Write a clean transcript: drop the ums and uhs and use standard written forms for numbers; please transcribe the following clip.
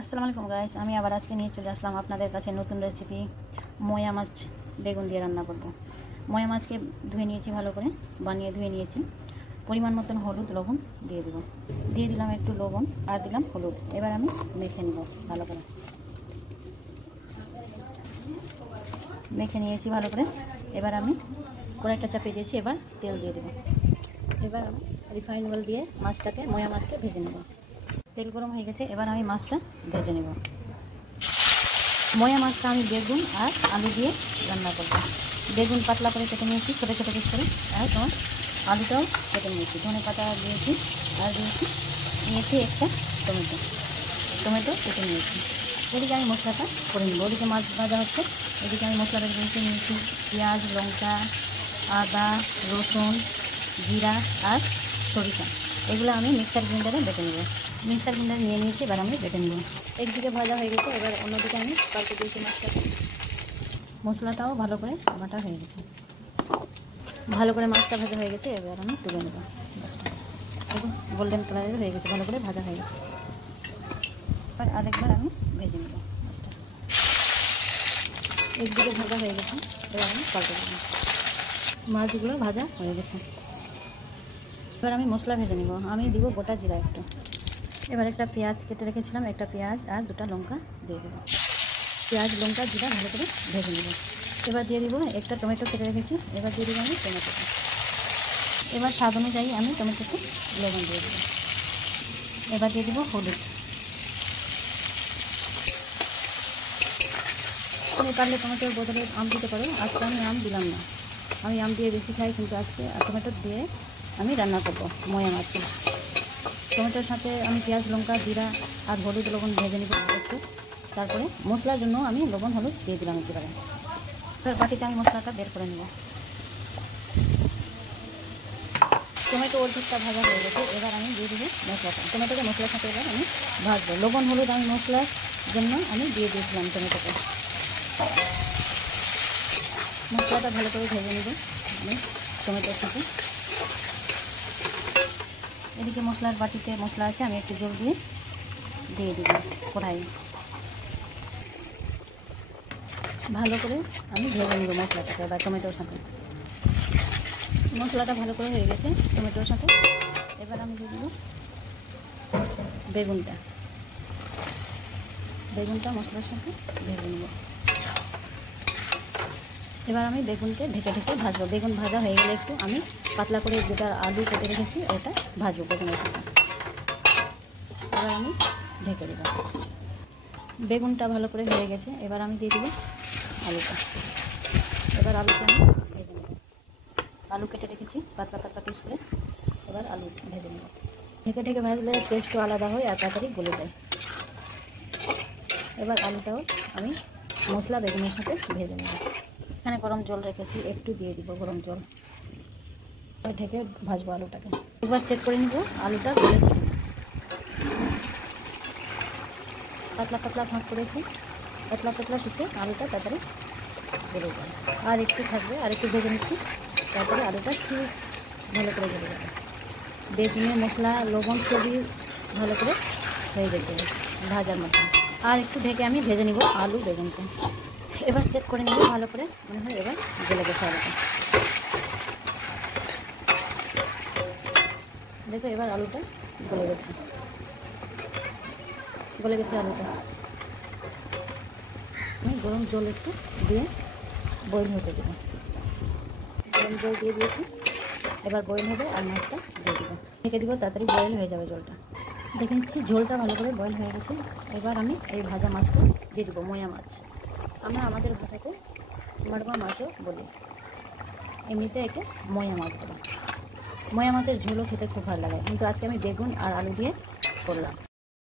আসসালামু আলাইকুম গাইস, আমি আবার আজকে নিয়ে চলে আসলাম আপনাদের কাছে নতুন রেসিপি। মোয়া মাছ বেগুন দিয়ে রান্না করব। মোয়া মাছকে ধুয়ে নিয়েছি, ভালো করে বানিয়ে ধুয়ে নিয়েছি। পরিমাণ মতন হলুদ লবণ দিয়ে দেব, দিয়ে দিলাম একটু লবণ আর দিলাম হলুদ। এবার আমি মেখে নেব ভালো করে। মেখে নিয়েছি ভালো করে। এবার আমি কড়াইটা চাপিয়ে দিয়েছি, এবার তেল দিয়ে দেব। এবার আমি রিফাইন অয়েল দিয়ে মাছটাকে মোয়া মাছকে ভেজে নেব। তেল গরম হয়ে গেছে, এবার আমি মাছটা ভেজে নেব। মোয়া মাছটা আমি বেগুন আর আলু দিয়ে রান্না করব। বেগুন পাতলা করে কেটে নিয়েছি ছোটো ছোটো পিস করে, আর তোমার আলুটাও কেটে নিয়েছি। ধনে পাতা দিয়েছি আর নিয়েছি একটা টমেটো কেটে নিয়েছি। এদিকে আমি মশলাটা করে নেব। ওদিকে মাছ ভাজা হচ্ছে, এদিকে আমি মশলা বেটে নিয়েছি। পেঁয়াজ, লঙ্কা, আদা, রসুন, জিরা আর সরিষা, এগুলো আমি মিক্সার গ্রাইন্ডারে বেটে নেব। মিক্সার গ্রাইন্ডার নিয়ে নিয়েছি, এবার আমি বেটে নেব। একদিকে ভাজা হয়ে গেছে, এবার অন্যদিকে আমি পাল্টে দিয়েছি মাছটাকে। মশলাটাও ভালো করে বাটা হয়ে গেছে, ভালো করে মাছটা ভাজা হয়ে গেছে। এবার আমি তুলে নেব মাছটা। দেখুন গোল্ডেন কালারের হয়ে গেছে, ভালো করে ভাজা হয়ে গেছে। এবার আরেকবার আমি ভেজে নেব মাছটা। একদিকে ভাজা হয়ে গেছে, এবার আমি পাল্টে দেব। মাছগুলো ভাজা হয়ে গেছে, এবার আমি মশলা ভেজে নেব। আমি দিব গোটা জিরা একটু। এবার একটা পেঁয়াজ কেটে রেখেছিলাম, একটা পেঁয়াজ আর দুটো লঙ্কা দিয়ে দেবো। পেঁয়াজ, লঙ্কা, জিরা ভালো করে ভেজে নেব। এবার দিয়ে দিব একটা টমেটো কেটে রেখেছি, এবার দিয়ে দেবো আমি টমেটোটা। এবার স্বাদ অনুযায়ী আমি টমেটোতে লবণ দিয়ে দেবো। এবার দিয়ে দেবো হলুদ। তুমি পারলে টমেটোর বদলে আম দিতে পারো, আজকে আমি আম দিলাম না। আমি আম দিয়ে বেশি খাই, কিন্তু আজকে টমেটো দিয়ে আমি রান্না করবো মোয়া মাছকে। টমেটোর সাথে আমি পেঁয়াজ, লঙ্কা, জিরা আর হলুদ লবণ ভেজে নিব একটু। তারপরে মশলার জন্য আমি লবণ হলুদ দিয়ে দিলাম একেবারে। এবার বাটিতে আমি মশলাটা বের করে নেব। টমেটো অর্ধেকটা ভাজা হয়ে গেছে, এবার আমি দিয়ে দিব মশলাটা। টমেটোকে মশলার সাথে এবার আমি ভাজবো। লবণ হলুদ আমি মশলার জন্য আমি দিয়ে দিয়েছিলাম টমেটোকে। মশলাটা ভালো করে ভেজে নেব আমি টমেটোর সাথে। এদিকে মশলার বাটিতে মশলা আছে, আমি একটু জল দিয়ে দিব কড়াই। ভালো করে আমি ভেজে নেব মশলাটাকে এবার টমেটোর সাথে। মশলাটা ভালো করে হয়ে গেছে টমেটোর সাথে। এবার আমি দিয়ে দেবো বেগুনটা মশলার সাথে ভেজে নেব। এবার আমি বেগুনকে ঢেকে ঢেকে ভাজবো। বেগুন ভাজা হয়ে গেলে একটু আমি পাতলা করে যেটা আলু কেটে রেখেছি ওটা ভাজবো বেগুনের সাথে। এবার আমি ঢেকে দেবো। বেগুনটা ভালো করে হয়ে গেছে, এবার আমি দিয়ে দেবো আলুটা। এবার আলুটা আমি ভেজে নেব। আলু কেটে রেখেছি পাতলা পাতলা পিস করে, এবার আলু ভেজে নেব। ঢেকে ঢেকে ভাজলে টেস্টও আলাদা হয় আর তাড়াতাড়ি গলে যায়। এবার আলুটাও আমি মশলা বেগুনের সাথে ভেজে নেব। এখানে গরম জল রেখেছি, একটু দিয়ে দিব গরম জল। ঢেকে ভাজবো আলুটাকে। একবার চেক করে নিব আলুটা গলেছে। পাতলা পাতলা ভাগ করেছি, পাতলা পাতলা শুকে আলুটা তাড়াতাড়ি গলে যায়। আর একটু থাকবে, আর একটু ভেজে নিচ্ছি, তারপরে আলুটা ঠিক ভালো করে গলে যাবে। বেগুনের মশলা লবণ সবই ভালো করে হয়ে যেতে ভাজার মতো। আর একটু ঢেকে আমি ভেজে নিব আলু বেগুনকে। এবার চেক করে নিব ভালো করে, মনে হয় এবার গলে গেছে আলুটা। দেখো এবার আলুটা গলে গেছে আলুটা। আমি গরম জল একটু দিয়ে বয়েল হতে দেবো। গরম জল দিয়ে দিয়েছি, এবার বয়েল হবে আর মাছটা দিয়ে দেবো। ঢেকে দিব, তাড়াতাড়ি বয়েল হয়ে যাবে জলটা। দেখে নিচ্ছি ঝোলটা ভালো করে বয়েল হয়ে গেছে। এবার আমি এই ভাজা মাছটা দিয়ে দেবো, মোয়া মাছ। আমরা আমাদের ভাষাতে মারবা মাছও বলি, এমনিতে একে মোয়া মাছ বলি। মোয়া মাছের ঝোলও খেতে খুব ভালো লাগে, কিন্তু আজকে আমি বেগুন আর আলু দিয়ে করলাম।